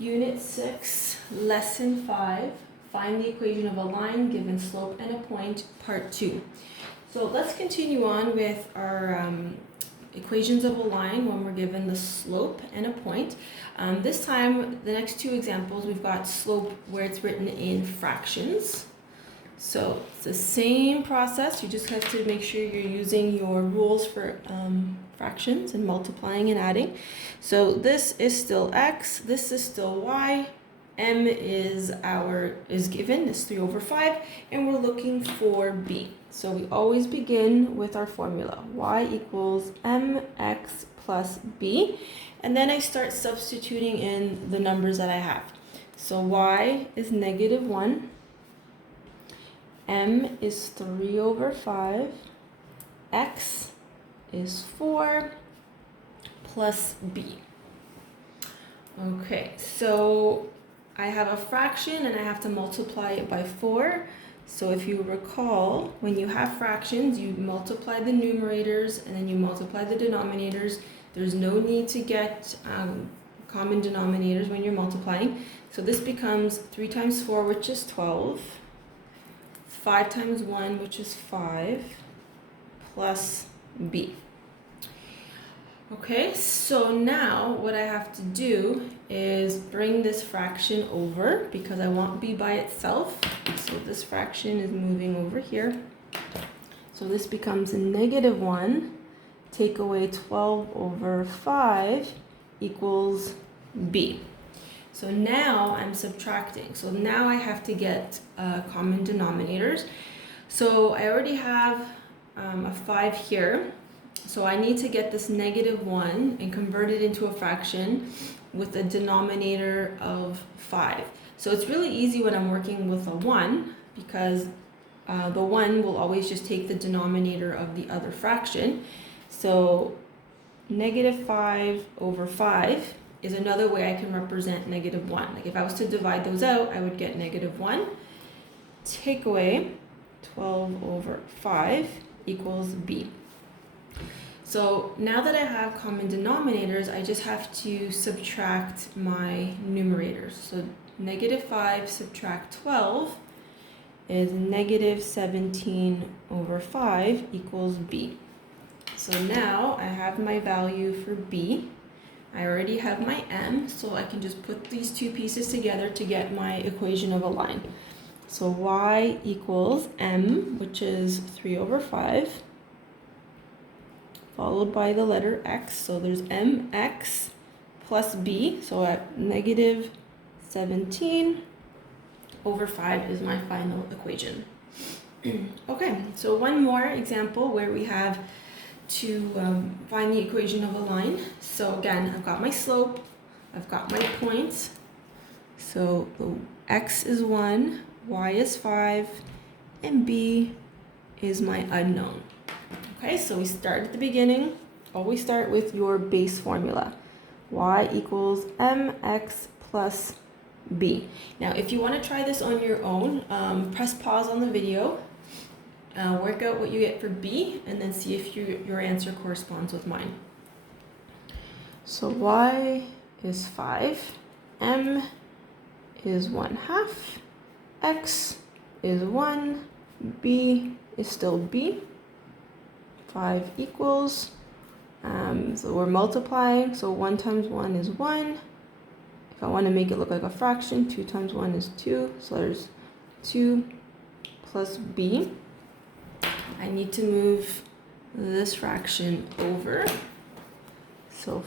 Unit 6, Lesson 5, find the equation of a line given slope and a point, Part 2. So let's continue on with our equations of a line when we're given the slope and a point. This time, the next two examples, we've got slope where it's written in fractions. So it's the same process, you just have to make sure you're using your rules for fractions and multiplying and adding. So this is still x, this is still y, m is given, is 3 over 5, and we're looking for b. So we always begin with our formula, y equals mx plus b, and then I start substituting in the numbers that I have. So y is negative 1, m is 3 over 5, x is 4, plus b. Okay, so I have a fraction and I have to multiply it by 4. So if you recall, when you have fractions, you multiply the numerators and then you multiply the denominators. There's no need to get common denominators when you're multiplying. So this becomes 3 times 4, which is 12. 5 times 1, which is 5, plus b. Okay, so now what I have to do is bring this fraction over because I want b by itself. So this fraction is moving over here. So this becomes a negative 1. Take away 12 over 5 equals b. So now I'm subtracting. So now I have to get common denominators. So I already have a 5 here. So I need to get this negative 1 and convert it into a fraction with a denominator of 5. So it's really easy when I'm working with a 1 because the 1 will always just take the denominator of the other fraction. So negative 5 over 5 is another way I can represent negative 1. Like if I was to divide those out, I would get negative 1. Take away 12 over 5 equals b. So now that I have common denominators, I just have to subtract my numerators. So negative 5 subtract 12 is negative 17 over 5 equals b. So now I have my value for b. I already have my m, so I can just put these two pieces together to get my equation of a line. So y equals m, which is 3 over 5, followed by the letter x. So there's mx plus b, so at negative 17 over 5 is my final equation. Okay, so one more example where we have to find the equation of a line. So again, I've got my slope, I've got my points. So the x is 1, y is 5, and b is my unknown. Okay, so we start at the beginning. Always start with your base formula. Y equals mx plus b. Now, if you want to try this on your own, press pause on the video, work out what you get for b, and then see if your answer corresponds with mine. So y is 5, m is 1/2, x is 1, b is still b. 5 equals, so we're multiplying, so 1 times 1 is 1. If I want to make it look like a fraction, 2 times 1 is 2, so there's 2 plus b. I need to move this fraction over. So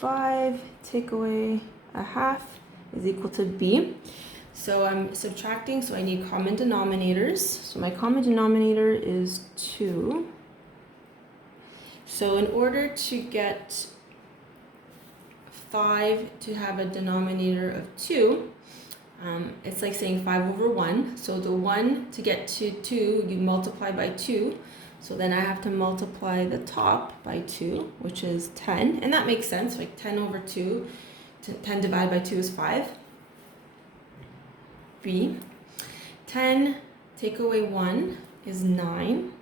5 take away 1/2 is equal to b. So I'm subtracting, so I need common denominators. So my common denominator is 2. So in order to get 5 to have a denominator of 2, it's like saying 5 over 1. So the 1 to get to 2, you multiply by 2. So then I have to multiply the top by 2, which is 10. And that makes sense, like 10 over 2, 10 divided by 2 is 5. B. 10 take away 1 is 9.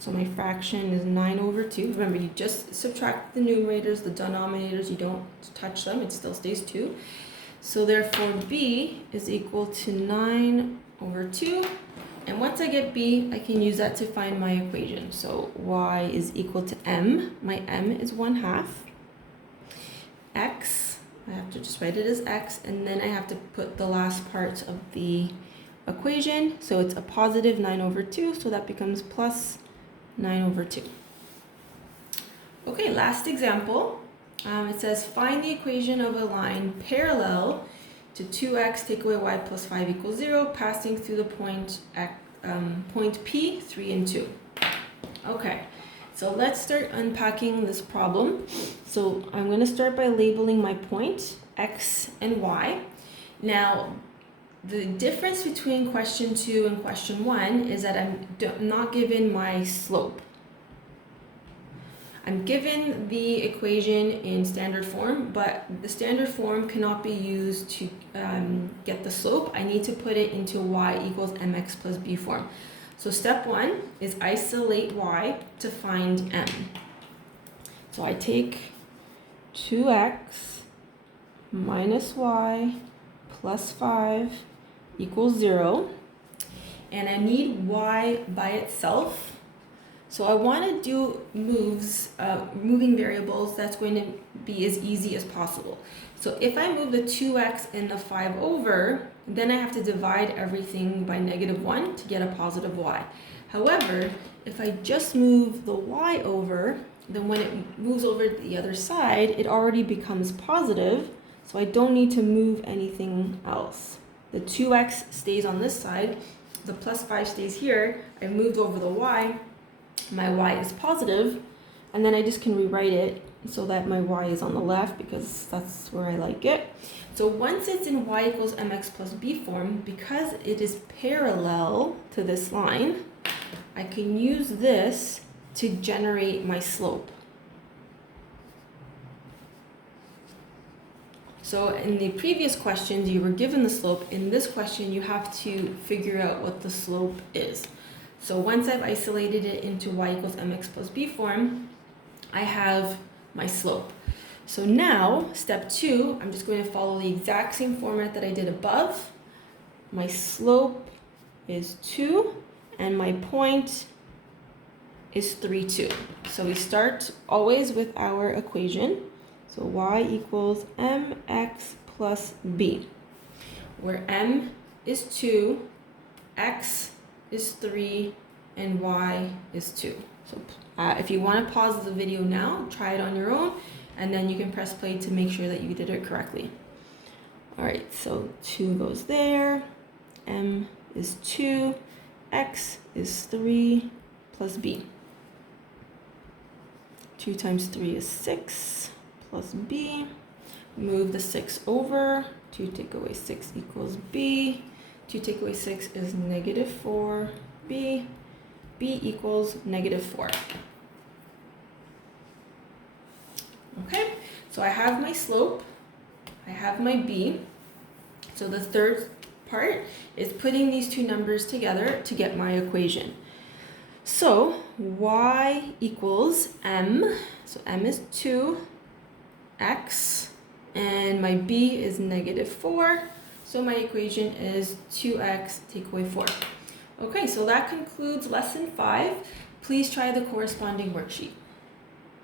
So my fraction is 9 over 2. Remember, you just subtract the numerators, the denominators, you don't touch them, it still stays 2. So therefore B is equal to 9 over 2. And once I get B, I can use that to find my equation. So y is equal to m. My m is 1/2. X, I have to just write it as x, and then I have to put the last part of the equation. So it's a positive 9 over 2, so that becomes plus 9 over 2. Okay, last example. It says find the equation of a line parallel to 2x take away y plus 5 equals 0, passing through the point P, 3 and 2. Okay, so let's start unpacking this problem. So I'm going to start by labeling my point, x and y. Now, the difference between question 2 and question 1 is that I'm not given my slope. I'm given the equation in standard form, but the standard form cannot be used to get the slope. I need to put it into y equals mx plus b form. So step 1 is isolate y to find m. So I take 2x minus y plus 5 equals 0, and I need y by itself. So I want to do moving variables that's going to be as easy as possible. So if I move the 2x and the 5 over, then I have to divide everything by -1 to get a positive y. However, if I just move the y over, then when it moves over to the other side, it already becomes positive, so I don't need to move anything else. The 2x stays on this side, the plus 5 stays here, I moved over the y, my y is positive, and then I just can rewrite it so that my y is on the left because that's where I like it. So once it's in y equals mx plus b form, because it is parallel to this line, I can use this to generate my slope. So in the previous questions, you were given the slope. In this question, you have to figure out what the slope is. So once I've isolated it into y equals mx plus b form, I have my slope. So now, step 2, I'm just going to follow the exact same format that I did above. My slope is 2, and my point is 3, 2. So we start always with our equation. So y equals mx plus b, where m is 2, x is 3, and y is 2. So if you want to pause the video now, try it on your own, and then you can press play to make sure that you did it correctly. All right, so 2 goes there, m is 2, x is 3 plus b. 2 times 3 is 6 plus b. Move the 6 over, 2 take away 6 equals b. 2 take away 6 is -4b. b equals -4. Okay, so I have my slope, I have my b. So the third part is putting these two numbers together to get my equation. So y equals m, so m is 2x, and my b is -4. So my equation is 2x take away 4. Okay, so that concludes lesson 5. Please try the corresponding worksheet.